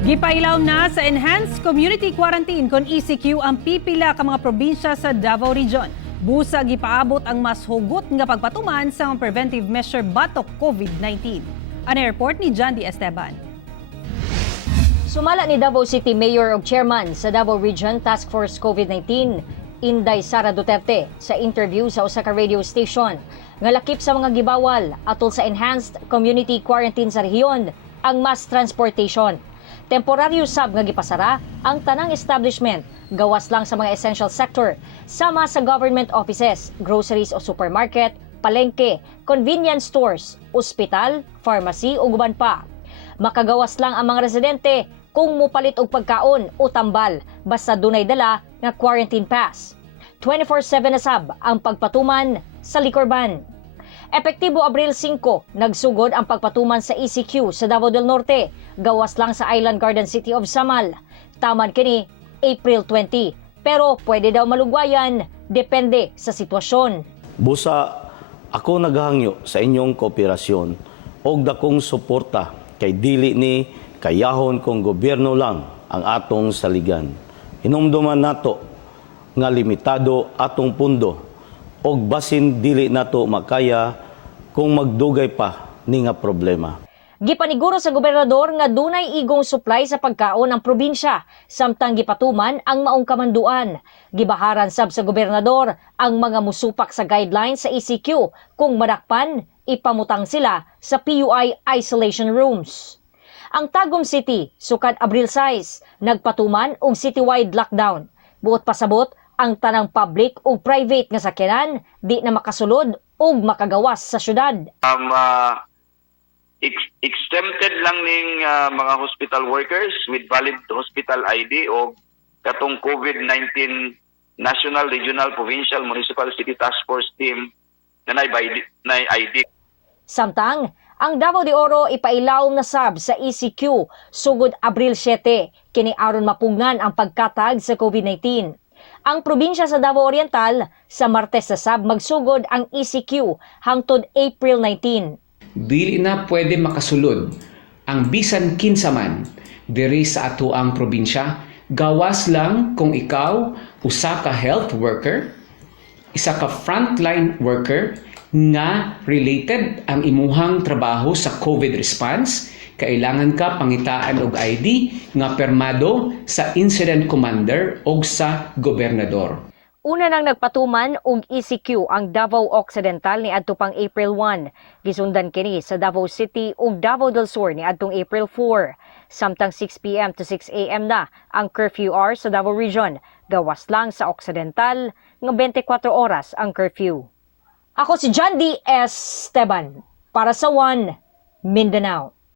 Gipailaw na sa Enhanced Community Quarantine kon ECQ ang pipila ka mga probinsya sa Davao Region. Busa gipaabot ang mas hugot nga pagpatuman sa mga preventive measure batok COVID-19. Ang report ni John D. Esteban. Sumala ni Davao City Mayor ug Chairman sa Davao Region Task Force COVID-19, Inday Sara Duterte, sa interview sa usa ka radio station nga lakip sa mga gibawal atol sa Enhanced Community Quarantine sa rehiyon ang mass transportation. Temporaryo usab nga gipasara ang tanang establishment gawas lang sa mga essential sector sama sa government offices, groceries o supermarket, palengke, convenience stores, ospital, pharmacy ug uban pa. Makagawas lang ang mga residente kung mupalit og pagkaon o tambal basta dunay dala nga quarantine pass. 24/7 na sab ang pagpatuman sa liquor ban. Epektibo Abril 5, nagsugod ang pagpatuman sa ECQ sa Davao del Norte, gawas lang sa Island Garden City of Samal. Taman kini April 20, pero pwede daw malugwayan, depende sa sitwasyon. Busa, ako naghangyo sa inyong kooperasyon og dakong suporta kay dili ni kayahon kung gobyerno lang ang atong saligan. Hinumduman nato nga limitado atong pundo og basin dili nato makaya kung magdugay pa ni nga problema. Gipaniguro sa gobernador nga dunay igong supply sa pagkaon ang probinsya, samtang gipatuman ang maong kamanduan. Gibaharan sab sa gobernador ang mga musupak sa guidelines sa ECQ kung madakpan, ipamutang sila sa PUI isolation rooms. Ang Tagum City, sukad Abril 6, nagpatuman og citywide lockdown. Buot pasabot ang tanang public o private nga sakyanan di na makasulod o makagawas sa syudad. Exempted lang ning mga hospital workers with valid hospital ID o katong COVID-19 National, Regional, Provincial, Municipal, City Task Force Team na nay ID. Samtang, ang Davao de Oro ipailaw na sab sa ECQ sugod Abril 7, kini aron mapugnan ang pagkatag sa COVID-19. Ang probinsya sa Davao Oriental sa Martes sa sab magsugod ang ECQ hangtod April 19. Dili na pwede makasulod ang bisan kinsa man diri sa ato ang probinsya, gawas lang kung ikaw usa ka health worker, isa ka frontline worker nga related ang imuhang trabaho sa COVID response. Kailangan ka pangitaan og ID nga permado sa incident commander o sa gobernador. Una nang nagpatuman og ECQ ang Davao Occidental ni adto pang April 1. Gisundan kini sa Davao City ug Davao del Sur ni adtong April 4. Samtang 6 p.m. to 6 a.m. na ang curfew hour sa Davao Region. Gawas lang sa Occidental nga 24 oras ang curfew. Ako si John D. Esteban para sa One Mindanao.